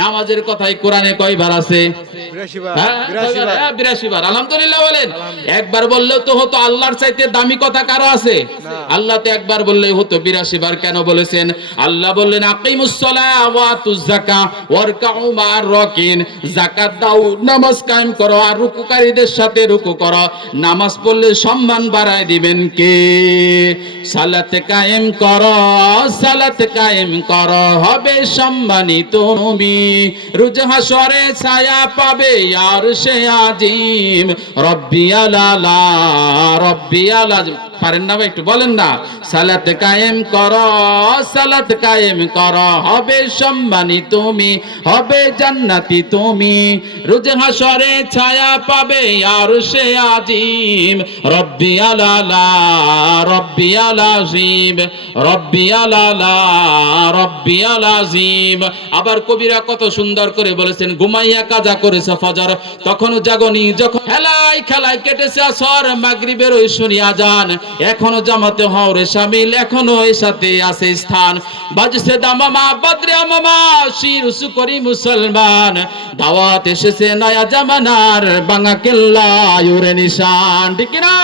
নামাজের কথাই কোরআনে কয়বার আছে? 82 বার। 82 বার। আলহামদুলিল্লাহ বলেন। একবার বললেও তো হতো, আল্লাহর চাইতে দামি কথা কারো আছে? আল্লাহ তো একবার বললেই হতো, 82 বার কেন বলেছেন? আল্লাহ বললেন আকিমুস সালাহ ওয়া আতুজ যাকাহ ওয়ারকাউ মা'আর রাকিন। যাকাত দাও, নামাজ কায়েম করো, আর রুকুকারীদের সাথে রুকু করো। নামাজ পড়লে সম্মান বাড়ায় দিবেন কে? সালাত কায়েম করো, সালাত কায়েম করো, হবে সম্মানিত তুমি। রোজ হাসরে ছায়া পাবে আরশে আজিম। রব্বিয়াল আলা, রব্বিয়াল আজিম। পারেন না ভাই? একটু বলেন না। সালাত কায়েম করো, সালাত কায়েম করো, হবে সম্মানিত তুমি, হবে জান্নাতি তুমি। রোজ হাসরে ছায়া পাবে আরশে আজিম। রব্বিয়াল আলা, রব্বিয়াল আজিম, রব্বিয়াল আলা, রব্বিয়াল আজিম। আবার কবিরা কত সুন্দর করে বলেছেন, ঘুমাইয়া কাজা করেছে ফজর, তখনও জাগনি, যখন খেলায় খেলায় কেটেছে আসর, মাগরিবের ওই শুনি আজান, এখনো জামাতে হওরে শামিল, এখনো এর সাথে আছে স্থান। বাজছে দামামা বাদরে মামা, শির উসু করি মুসলমান, দাওয়াত এসেছে নয়া জামানার, বাংলা কেল্লা ইউরে নিশান। ঠিক না?